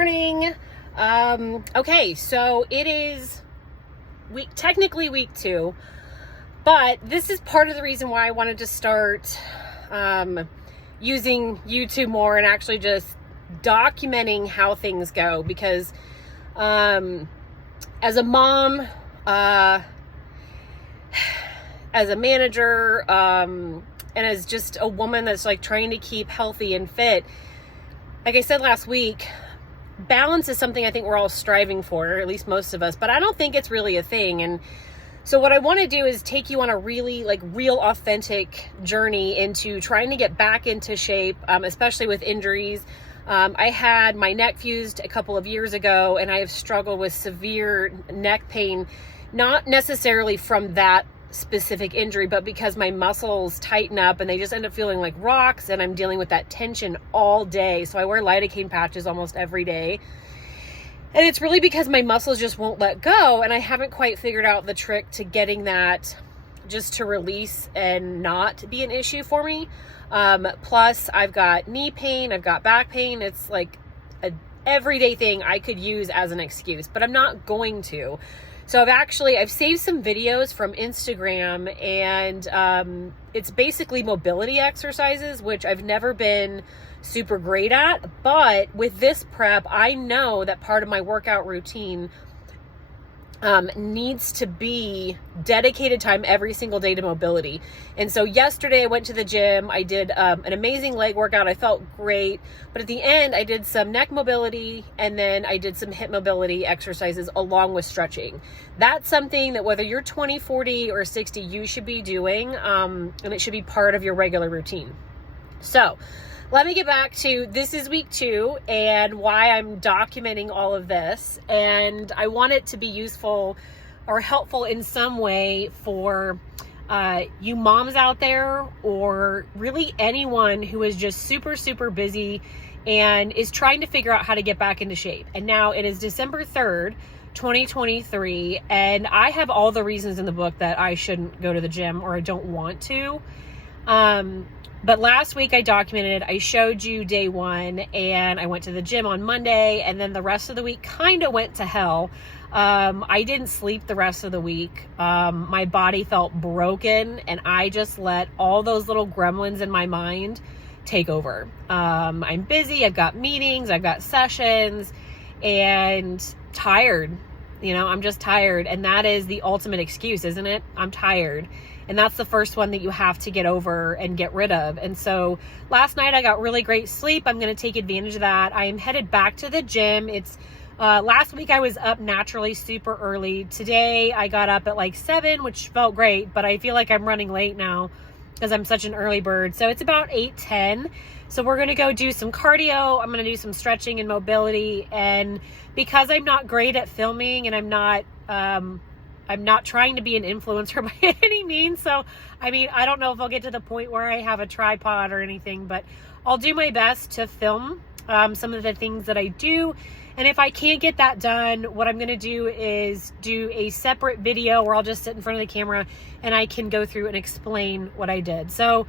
morning. Okay, so it is technically week 2, but this is part of the reason why I wanted to start using YouTube more and actually just documenting how things go, because as a mom, as a manager, and as just a woman that's like trying to keep healthy and fit, like I said last week, balance is something I think we're all striving for, or at least most of us, but I don't think it's really a thing. And so what I want to do is take you on a really real authentic journey into trying to get back into shape, especially with injuries. I had my neck fused a couple of years ago, and I have struggled with severe neck pain, not necessarily from that specific injury, but because my muscles tighten up and they just end up feeling like rocks, and I'm dealing with that tension all day. So I wear lidocaine patches almost every day. And it's really because my muscles just won't let go, and I haven't quite figured out the trick to getting that just to release and not be an issue for me. Plus I've got knee pain, I've got back pain. It's like a everyday thing I could use as an excuse, but I'm not going to. So I've saved some videos from Instagram, and it's basically mobility exercises, which I've never been super great at. But with this prep, I know that part of my workout routine needs to be dedicated time every single day to mobility. And so yesterday I went to the gym. I did an amazing leg workout. I felt great. But at the end, I did some neck mobility, and then I did some hip mobility exercises along with stretching. That's something that whether you're 20, 40, or 60, you should be doing, and it should be part of your regular routine. So let me get back to, this is week 2 and why I'm documenting all of this. And I want it to be useful or helpful in some way for you moms out there, or really anyone who is just super, super busy and is trying to figure out how to get back into shape. And now it is December 3rd, 2023, and I have all the reasons in the book that I shouldn't go to the gym or I don't want to. But last week I documented, I showed you day 1, and I went to the gym on Monday, and then the rest of the week kind of went to hell. I didn't sleep the rest of the week. My body felt broken, and I just let all those little gremlins in my mind take over. I'm busy. I've got meetings, I've got sessions, and tired. I'm just tired. And that is the ultimate excuse, isn't it? I'm tired. And that's the first one that you have to get over and get rid of. And so last night I got really great sleep. I'm going to take advantage of that. I am headed back to the gym. It's last week I was up naturally super early. Today I got up at 7, which felt great, but I feel like I'm running late now because I'm such an early bird. So it's about 8:10. So we're going to go do some cardio. I'm going to do some stretching and mobility. And because I'm not great at filming, and I'm not trying to be an influencer by any means. So, I don't know if I'll get to the point where I have a tripod or anything, but I'll do my best to film some of the things that I do. And if I can't get that done, what I'm going to do is do a separate video where I'll just sit in front of the camera and I can go through and explain what I did. So,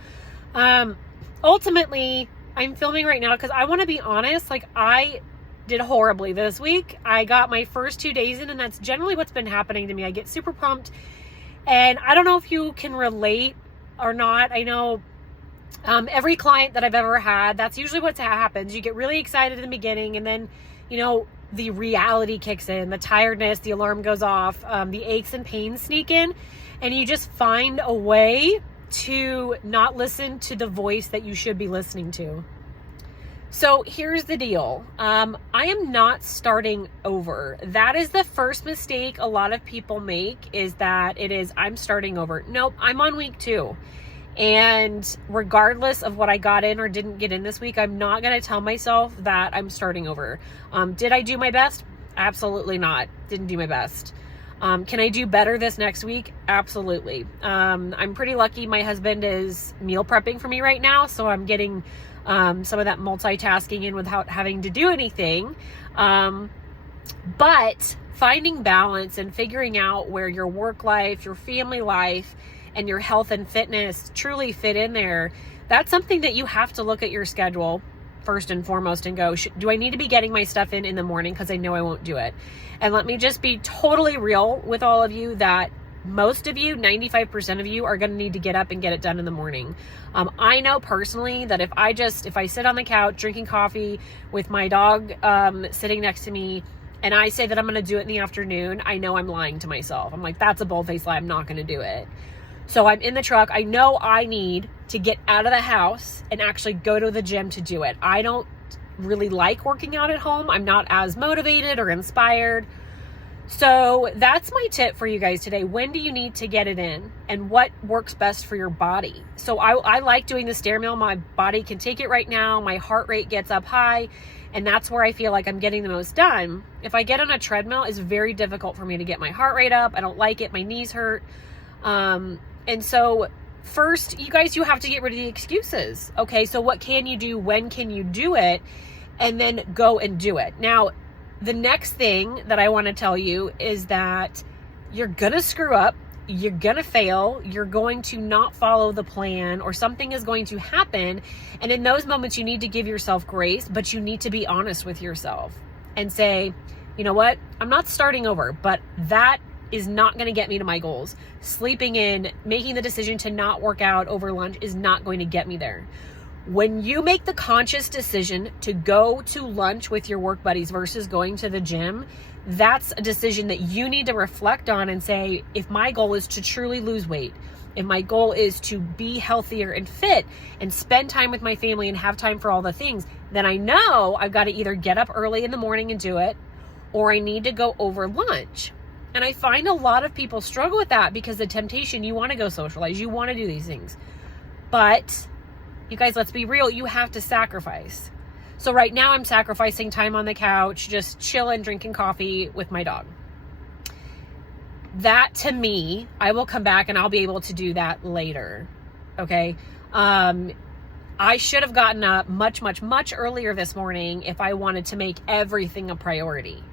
ultimately, I'm filming right now because I want to be honest. I did horribly this week. I got my first 2 days in, and that's generally what's been happening to me. I get super pumped, and I don't know if you can relate or not. I know every client that I've ever had, that's usually what happens. You get really excited in the beginning, and then the reality kicks in, the tiredness, the alarm goes off, the aches and pains sneak in, and you just find a way to not listen to the voice that you should be listening to. So here's the deal. I am not starting over. That is the first mistake a lot of people make, is that I'm starting over. Nope, I'm on week 2. And regardless of what I got in or didn't get in this week, I'm not going to tell myself that I'm starting over. Did I do my best? Absolutely not. Didn't do my best. Can I do better this next week? Absolutely. I'm pretty lucky. My husband is meal prepping for me right now, so I'm getting some of that multitasking in without having to do anything. But finding balance and figuring out where your work life, your family life, and your health and fitness truly fit in there, that's something that you have to look at your schedule. first and foremost and go, do I need to be getting my stuff in the morning? Because I know I won't do it. And let me just be totally real with all of you that most of you, 95% of you, are going to need to get up and get it done in the morning. I know personally that if I sit on the couch drinking coffee with my dog sitting next to me, and I say that I'm going to do it in the afternoon, I know I'm lying to myself. I'm like, that's a bold-faced lie. I'm not going to do it. So I'm in the truck. I know I need to get out of the house and actually go to the gym to do it. I don't really like working out at home. I'm not as motivated or inspired. So that's my tip for you guys today. When do you need to get it in, and what works best for your body? So I like doing the stair mill. My body can take it right now. My heart rate gets up high, and that's where I feel like I'm getting the most done. If I get on a treadmill, it's very difficult for me to get my heart rate up. I don't like it. My knees hurt. And so first, you guys, you have to get rid of the excuses. Okay, so what can you do? When can you do it? And then go and do it. Now, the next thing that I want to tell you is that you're going to screw up. You're going to fail. You're going to not follow the plan, or something is going to happen. And in those moments, you need to give yourself grace, but you need to be honest with yourself and say, you know what? I'm not starting over, but that is not going to get me to my goals. Sleeping in, making the decision to not work out over lunch is not going to get me there. When you make the conscious decision to go to lunch with your work buddies versus going to the gym, that's a decision that you need to reflect on and say, if my goal is to truly lose weight, if my goal is to be healthier and fit and spend time with my family and have time for all the things, then I know I've got to either get up early in the morning and do it, or I need to go over lunch. And I find a lot of people struggle with that because the temptation, you want to go socialize, you want to do these things. But you guys, let's be real, you have to sacrifice. So right now I'm sacrificing time on the couch, just chilling, drinking coffee with my dog. That, to me, I will come back and I'll be able to do that later. Okay. I should have gotten up much, much, much earlier this morning if I wanted to make everything a priority.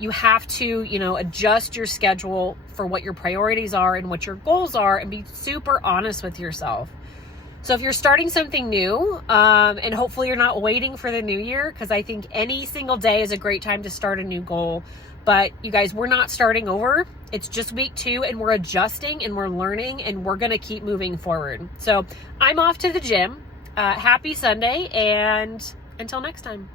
You have to, adjust your schedule for what your priorities are and what your goals are, and be super honest with yourself. So if you're starting something new, and hopefully you're not waiting for the new year, because I think any single day is a great time to start a new goal. But you guys, we're not starting over. It's just week 2, and we're adjusting and we're learning, and we're going to keep moving forward. So I'm off to the gym. Happy Sunday, and until next time.